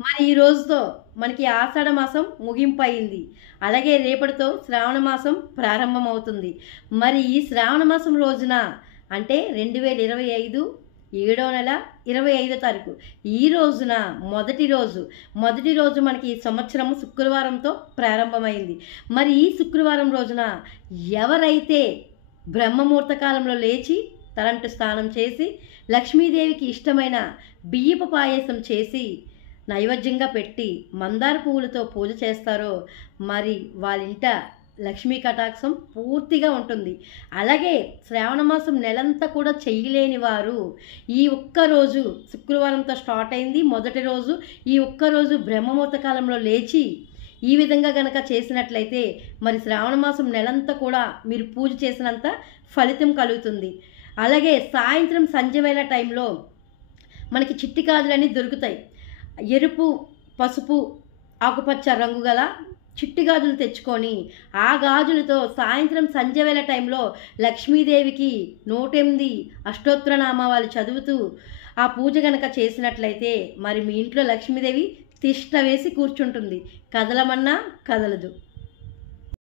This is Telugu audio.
మరి ఈ రోజుతో మనకి ఆషాఢ మాసం ముగింపు అయింది. అలాగే రేపటితో శ్రావణ మాసం ప్రారంభమవుతుంది. మరి ఈ శ్రావణ మాసం రోజున అంటే 2025 7వ నెల 25వ తారీఖు ఈ రోజున మొదటి రోజు మనకి ఈ సంవత్సరం శుక్రవారంతో ప్రారంభమైంది. మరి ఈ శుక్రవారం రోజున ఎవరైతే బ్రహ్మముహూర్త కాలంలో లేచి తలంటు స్నానం చేసి లక్ష్మీదేవికి ఇష్టమైన బియ్యపు పాయసం చేసి నైవేద్యంగా పెట్టి మందార పువ్వులతో పూజ చేస్తారో మరి వాళ్ళింట లక్ష్మీ కటాక్షం పూర్తిగా ఉంటుంది. అలాగే శ్రావణ మాసం నెలంతా కూడా చేయలేని వారు ఈ ఒక్కరోజు శుక్రవారంతో స్టార్ట్ అయింది మొదటి రోజు, ఈ ఒక్కరోజు బ్రహ్మముహూర్త కాలంలో లేచి ఈ విధంగా గనక చేసినట్లయితే మరి శ్రావణ మాసం నెలంతా కూడా మీరు పూజ చేసినంత ఫలితం కలుగుతుంది. అలాగే సాయంత్రం సంధ్యవేళ టైంలో మనకి చిట్టి గాజులన్నీ దొరుకుతాయి. ఎరుపు, పసుపు, ఆకుపచ్చ రంగు గల చిట్టి గాజులు తెచ్చుకొని ఆ గాజులతో సాయంత్రం సంధ్యవేళ టైంలో లక్ష్మీదేవికి 108 అష్టోత్తర నామాలు చదువుతూ ఆ పూజ గనక చేసినట్లయితే మరి మీ ఇంట్లో లక్ష్మీదేవి తిష్ట వేసి కూర్చుంటుంది, కదలమన్నా కదలదు.